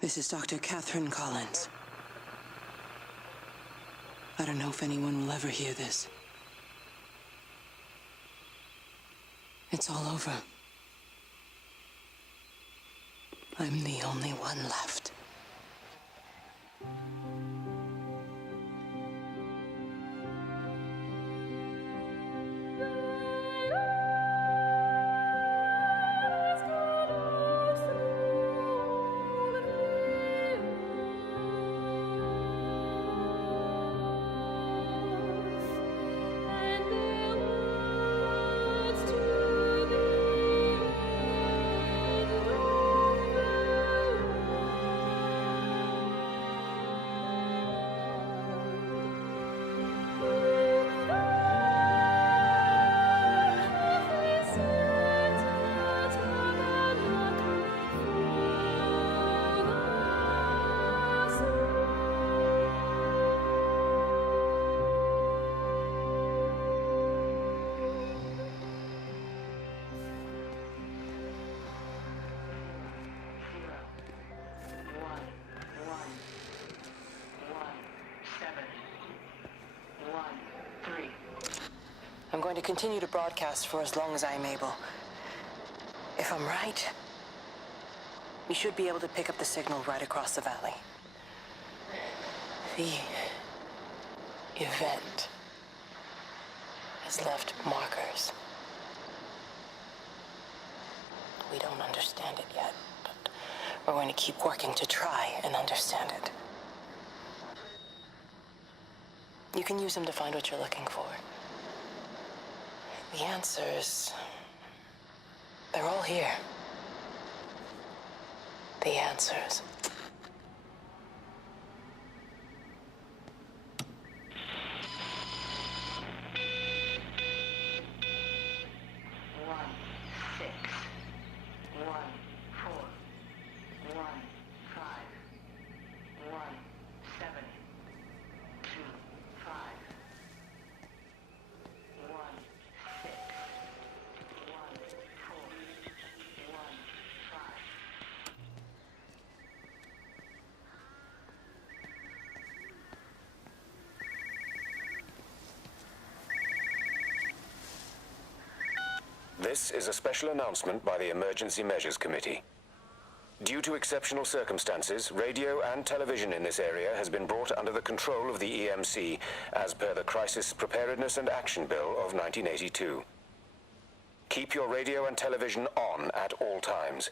This is Dr. Catherine Collins. I don't know if anyone will ever hear this. It's all over. I'm the only one left. I'm going to continue to broadcast for as long as I'm able. If I'm right, we should be able to pick up the signal right across the valley. The event has left markers. We don't understand it yet, but we're going to keep working to try and understand it. You can use them to find what you're looking for. The answers, they're all here. The answers. This is a special announcement by the Emergency Measures Committee. Due to exceptional circumstances, radio and television in this area has been brought under the control of the EMC as per the Crisis Preparedness and Action Bill of 1982. Keep your radio and television on at all times.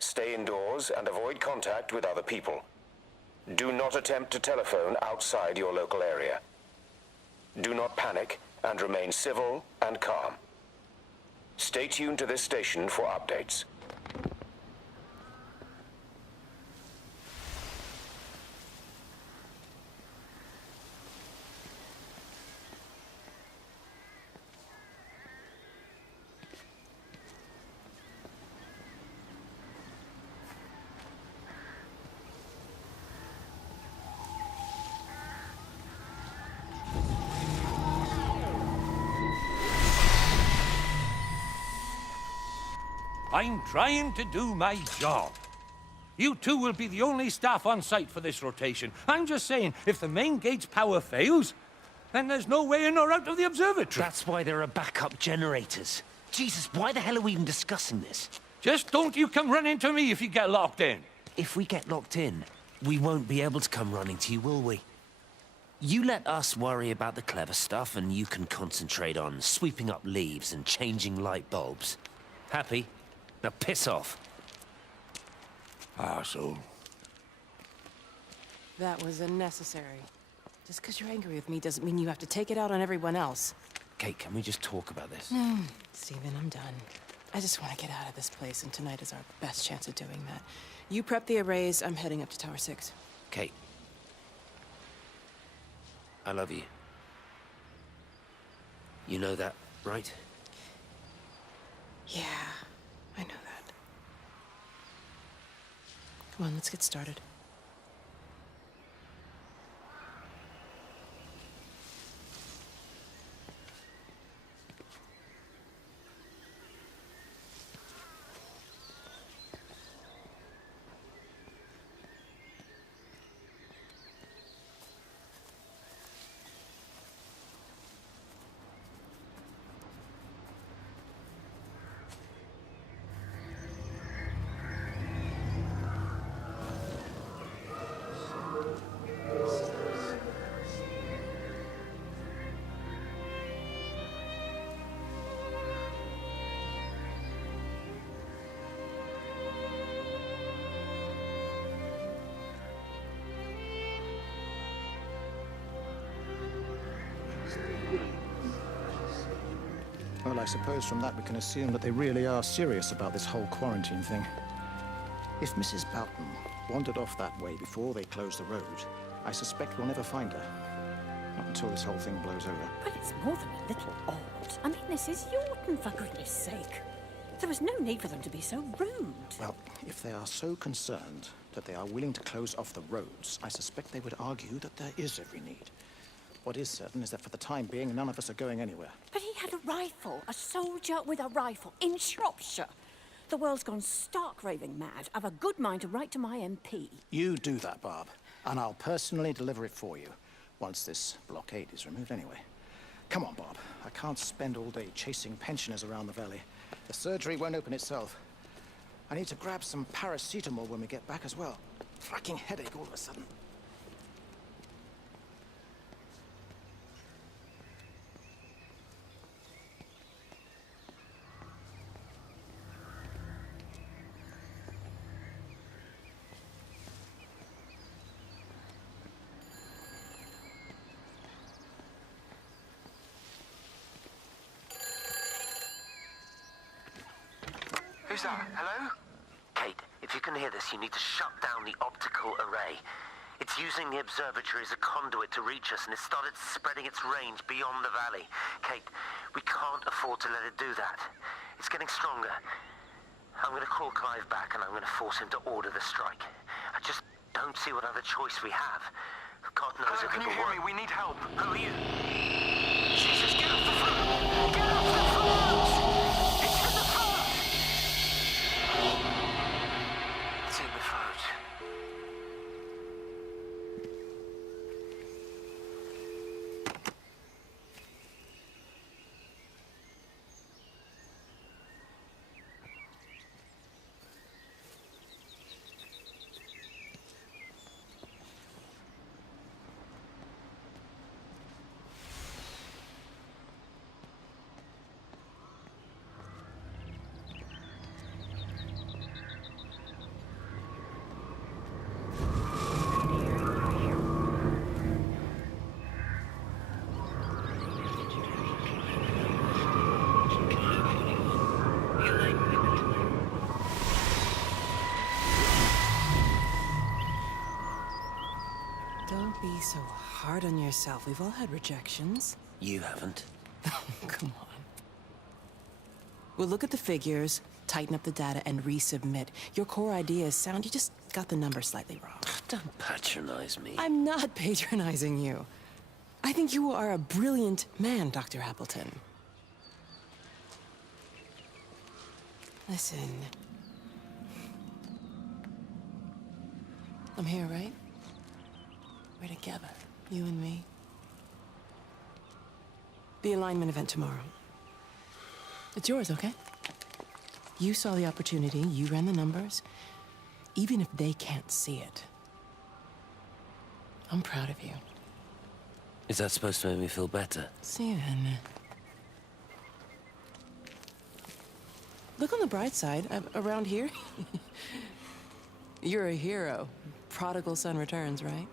Stay indoors and avoid contact with other people. Do not attempt to telephone outside your local area. Do not panic and remain civil and calm. Stay tuned to this station for updates. I'm trying to do my job. You two will be the only staff on site for this rotation. I'm just saying, if the main gate's power fails, then there's no way in or out of the observatory. That's why there are backup generators. Jesus, why the hell are we even discussing this? Just don't you come running to me if you get locked in. If we get locked in, we won't be able to come running to you, will we? You let us worry about the clever stuff, and you can concentrate on sweeping up leaves and changing light bulbs. Happy? Now piss off. Arsehole. That was unnecessary. Just because you're angry with me doesn't mean you have to take it out on everyone else. Kate, can we just talk about this? Steven, I'm done. I just want to get out of this place, and tonight is our best chance of doing that. You prep the arrays, I'm heading up to Tower 6. Kate. I love you. You know that, right? Yeah, I know that. Come on, let's get started. Well, I suppose from that we can assume that they really are serious about this whole quarantine thing. If Mrs. Boughton wandered off that way before they closed the road, I suspect we'll never find her. Not until this whole thing blows over. But it's more than a little odd. I mean, this is Yaughton, for goodness sake. There was no need for them to be so rude. Well, if they are so concerned that they are willing to close off the roads, I suspect they would argue that there is every need. What is certain is that for the time being, none of us are going anywhere. But he had a rifle, a soldier with a rifle, in Shropshire. The world's gone stark raving mad. I've a good mind to write to my MP. You do that, Barb, and I'll personally deliver it for you, once this blockade is removed anyway. Come on, Bob. I can't spend all day chasing pensioners around the valley. The surgery won't open itself. I need to grab some paracetamol when we get back as well. Fucking headache all of a sudden. Who's that? Hello? Kate, if you can hear this, you need to shut down the optical array. It's using the observatory as a conduit to reach us, and it's started spreading its range beyond the valley. Kate, we can't afford to let it do that. It's getting stronger. I'm going to call Clive back, and I'm going to force him to order the strike. I just don't see what other choice we have. God knows Hello, if can you it'll hear work. me? We need help. Who are you? Jesus, get off the phone! Get off the phone! It's in the phone! It's in the phone. Don't be so hard on yourself. We've all had rejections. You haven't. Come on. We'll look at the figures, tighten up the data, and resubmit. Your core idea is sound. You just got the number slightly wrong. Don't patronize me. I'm not patronizing you. I think you are a brilliant man, Dr. Appleton. Listen. I'm here, right? We're together, you and me. The alignment event tomorrow. It's yours, okay? You saw the opportunity, you ran the numbers. Even if they can't see it, I'm proud of you. Is that supposed to make me feel better? Steven. Look on the bright side. Around here, you're a hero. Prodigal son returns, right?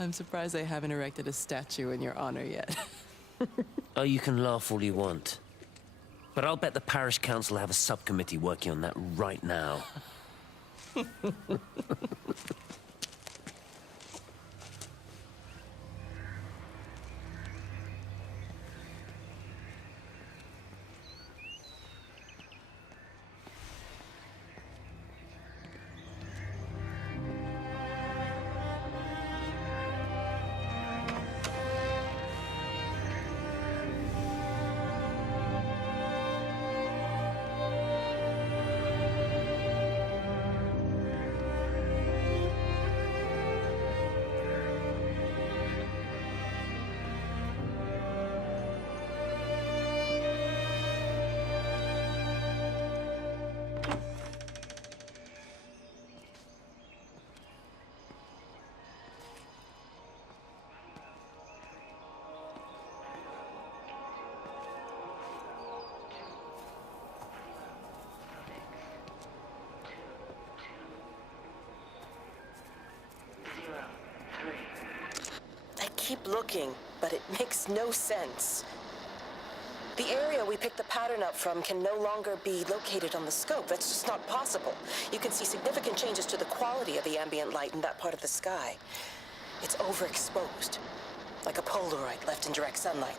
I'm surprised they haven't erected a statue in your honor yet. Oh, you can laugh all you want. But I'll bet the parish council have a subcommittee working on that right now. I keep looking. but it makes no sense. The area we picked the pattern up from can no longer be located on the scope. That's just not possible. You can see significant changes to the quality of the ambient light in that part of the sky. It's overexposed, like a Polaroid left in direct sunlight.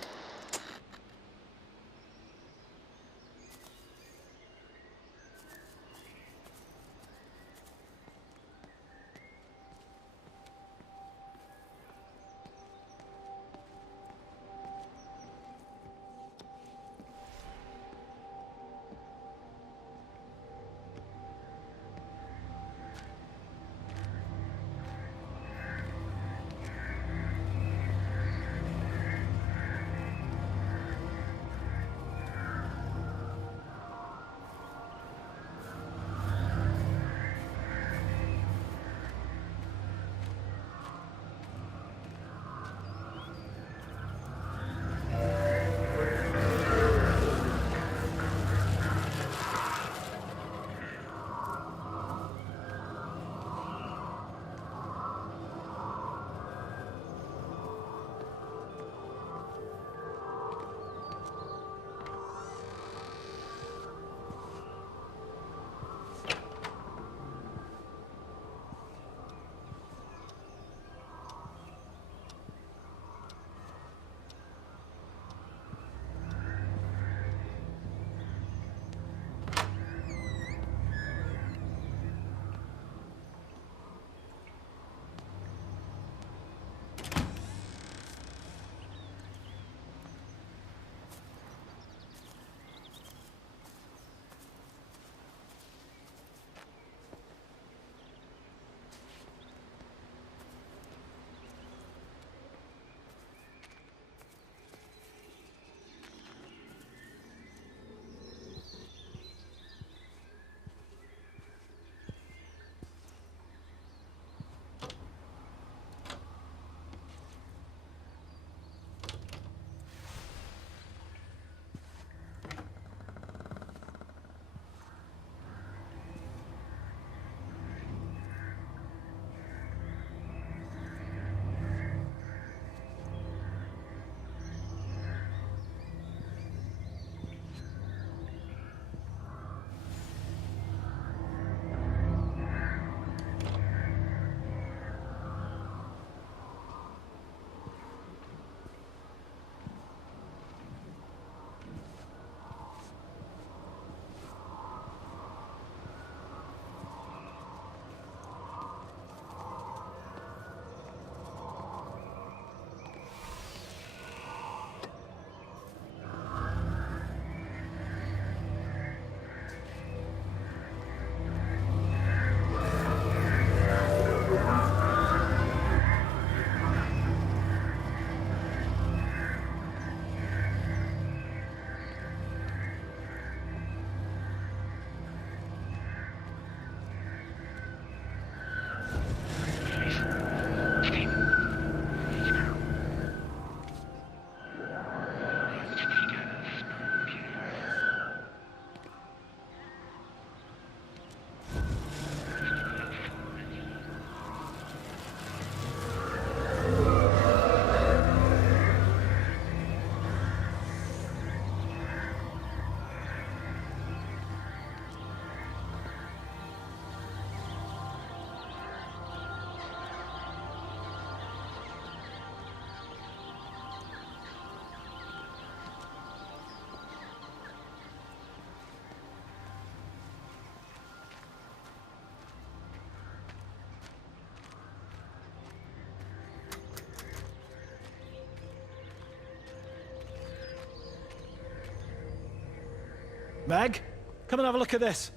Meg, come and have a look at this.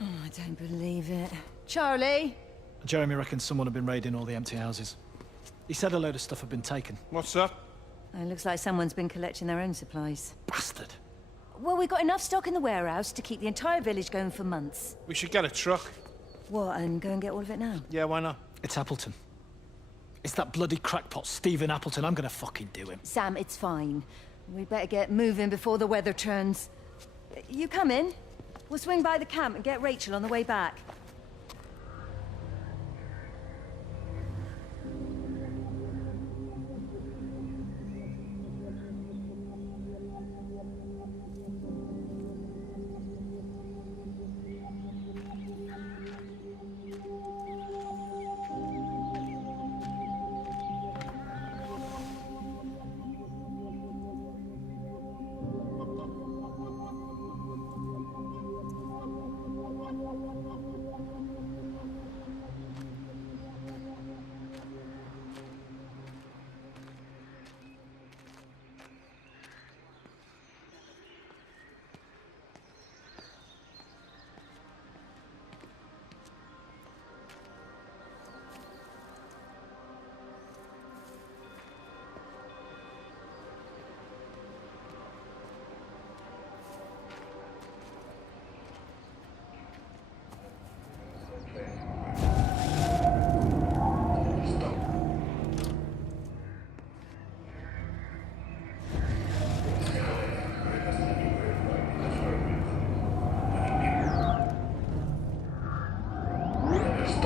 Oh, I don't believe it. Charlie? Jeremy reckons someone had been raiding all the empty houses. He said a load of stuff had been taken. What's up? It looks like someone's been collecting their own supplies. Bastard. Well, we've got enough stock in the warehouse to keep the entire village going for months. We should get a truck. What, and go and get all of it now? Yeah, why not? It's Appleton. It's that bloody crackpot Stephen Appleton. I'm gonna fucking do him. Sam, it's fine. We better get moving before the weather turns. You come in. We'll swing by the camp and get Rachel on the way back.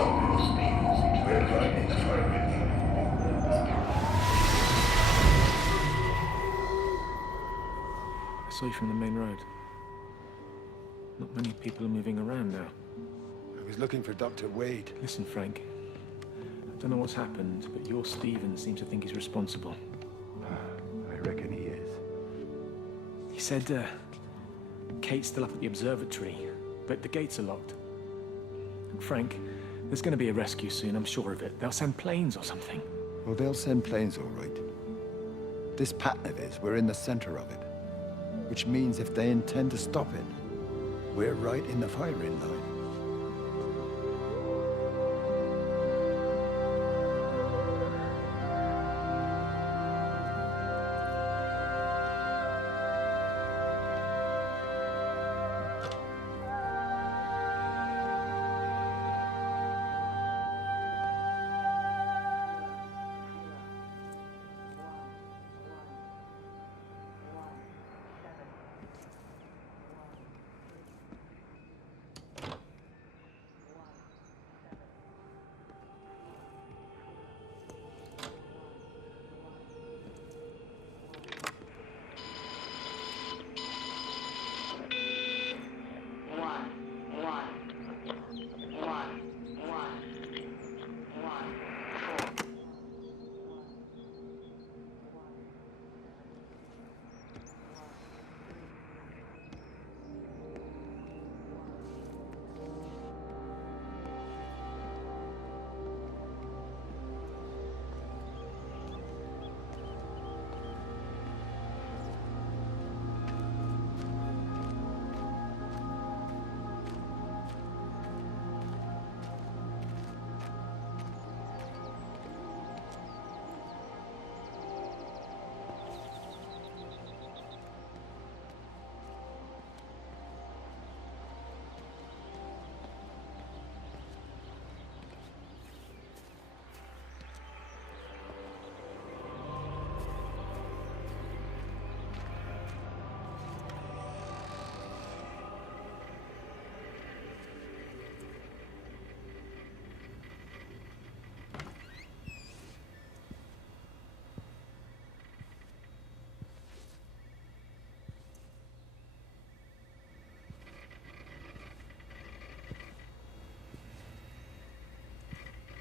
I saw you from the main road. Not many people are moving around now. I was looking for Dr. Wade. Listen, Frank. I don't know what's happened, but your Stephen seems to think he's responsible. I reckon he is. He said, Kate's still up at the observatory, but the gates are locked. And Frank, there's going to be a rescue soon, I'm sure of it. They'll send planes or something. Well, they'll send planes, all right. This pattern of his, we're in the center of it. Which means if they intend to stop it, we're right in the firing line.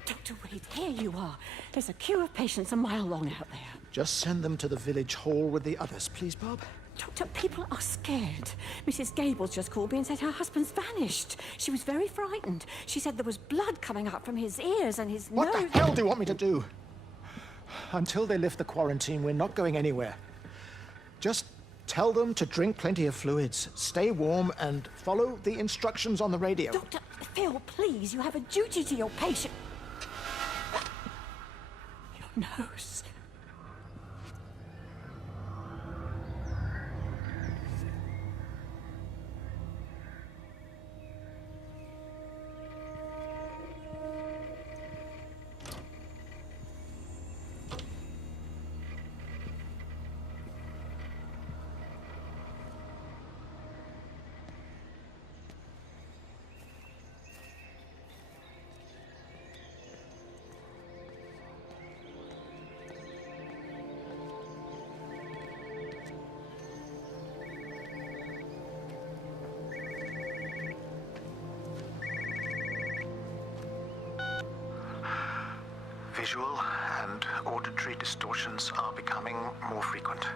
Dr. Wade, here you are. There's a queue of patients a mile long out there. Just send them to the village hall with the others, please, Bob. Doctor, people are scared. Mrs. Gables just called me and said her husband's vanished. She was very frightened. She said there was blood coming up from his ears and his What nose. the hell do you want me to do? Until they lift the quarantine, we're not going anywhere. Just tell them to drink plenty of fluids, stay warm, and follow the instructions on the radio. Dr. Phil, please, you have a duty to your patient. Your nose. Visual and auditory distortions are becoming more frequent,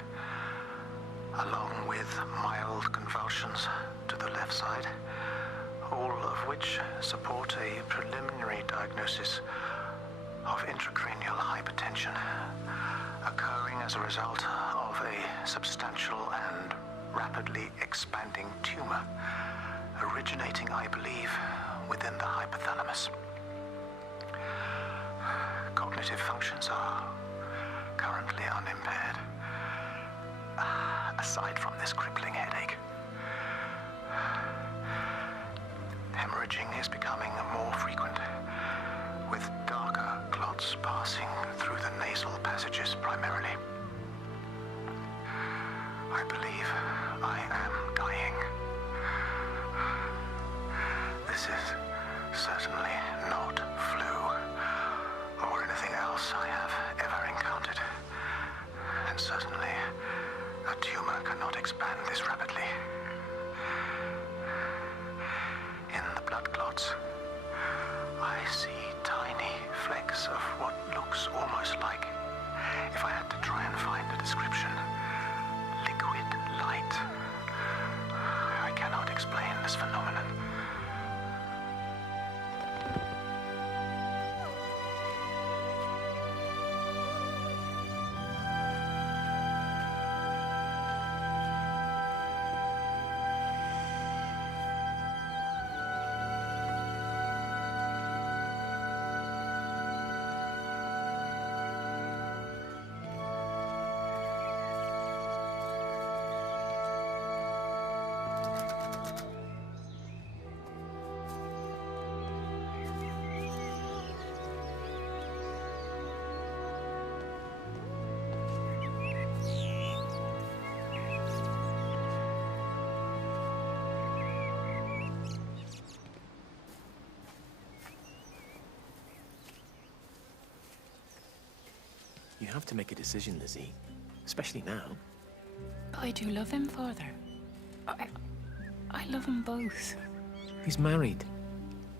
along with mild convulsions to the left side, all of which support a preliminary diagnosis of intracranial hypertension, occurring as a result of a substantial and rapidly expanding tumor, originating, I believe, within the hypothalamus. Cognitive functions are currently unimpaired, aside from this crippling headache. Hemorrhaging is becoming more frequent, with darker clots passing through the nasal passages primarily. I believe I am dying. This is certainly not else I have ever encountered. And certainly, a tumor cannot expand this rapidly. In the blood clots, I see tiny flecks of what looks almost like, if I had to try and find a description, liquid light. I cannot explain this phenomenon. You have to make a decision, Lizzie. Especially now. But I do love him, Father. I love them both. He's married.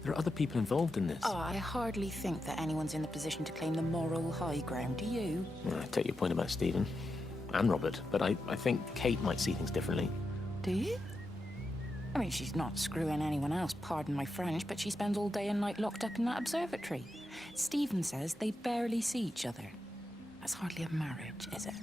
There are other people involved in this. Oh, I hardly think that anyone's in the position to claim the moral high ground, do you? Well, I take your point about Stephen. And Robert. But I think Kate might see things differently. Do you? I mean, she's not screwing anyone else, pardon my French, but she spends all day and night locked up in that observatory. Stephen says they barely see each other. That's hardly a marriage, is it?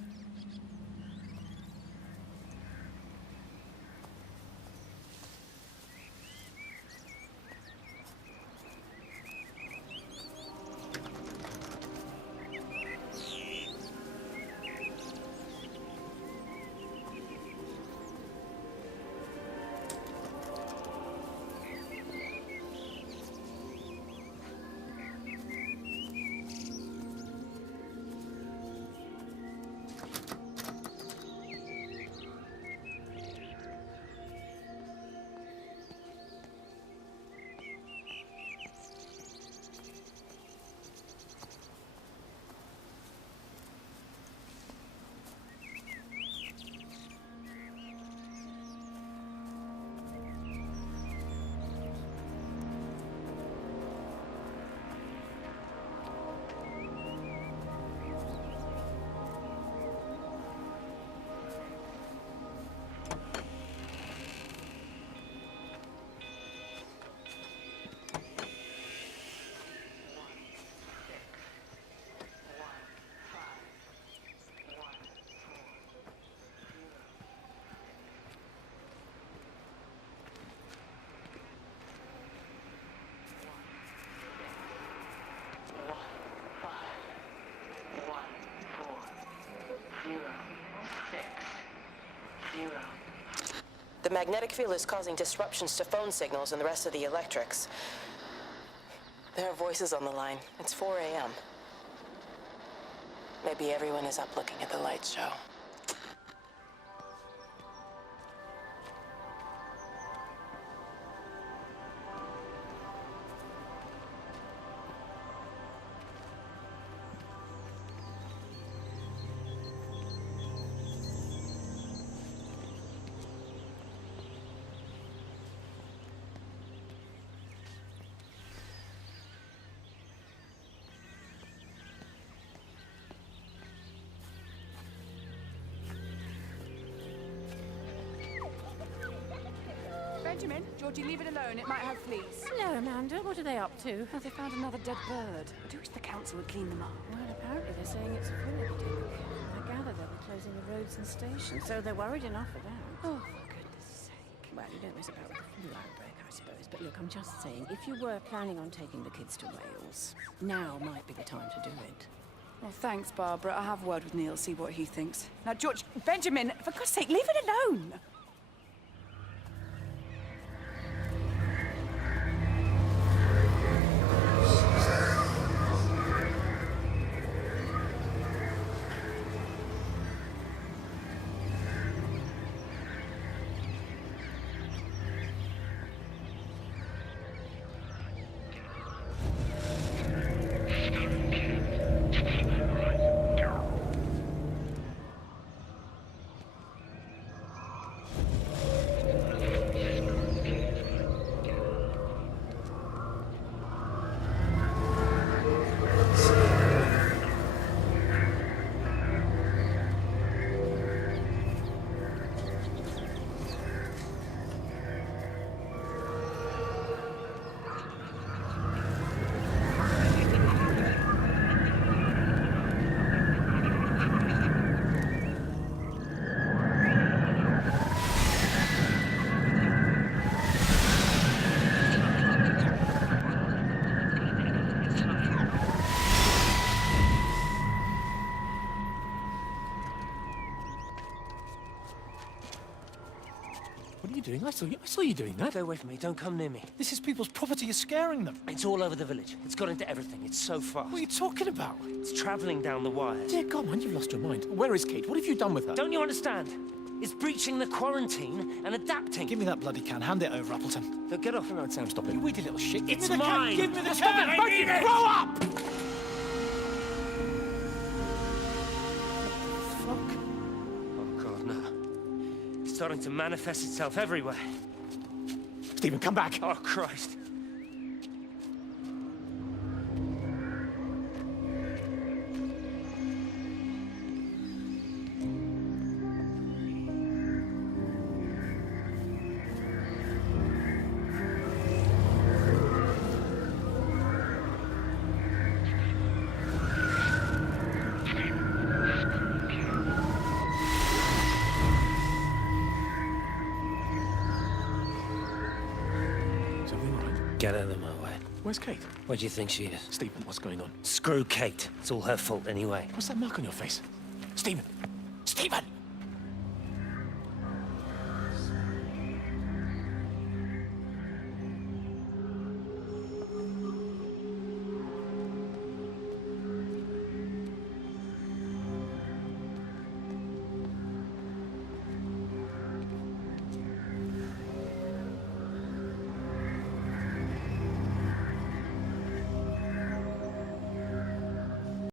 The magnetic field is causing disruptions to phone signals and the rest of the electrics. There are voices on the line. It's 4 a.m. Maybe everyone is up looking at the light show. Benjamin, Georgie, leave it alone. It might have fleas. Hello, Amanda. What are they up to? Oh, they found another dead bird. I do wish the council would clean them up. Well, apparently they're saying it's a full epidemic. I gather they'll be closing the roads and stations, so they're worried enough for that. Oh, for goodness sake. Well, you don't mess about with the flu outbreak, I suppose. But look, I'm just saying, if you were planning on taking the kids to Wales, now might be the time to do it. Well, thanks, Barbara. I'll have a word with Neil, see what he thinks. Now, George, Benjamin, for God's sake, leave it alone! doing. I saw you doing that. Stay away from me. Don't come near me. This is people's property. You're scaring them. It's all over the village. It's got into everything. It's so fast. What are you talking about? It's traveling down the wires. Dear God, man, you've lost your mind. Where is Kate? What have you done with her? Don't you understand? It's breaching the quarantine and adapting. Give me that bloody can. Hand it over, Appleton. No, get off. No, Sam, stop it. You weedy little shit. It's mine. Give me the Stop can. it. I need it. Grow up! Fuck. Oh, God, no. It's starting to manifest itself everywhere. Stephen, come back. Oh, Christ. Get out of my way. Where's Kate? Where do you think she is? Stephen, what's going on? Screw Kate. It's all her fault anyway. What's that mark on your face? Stephen! Stephen!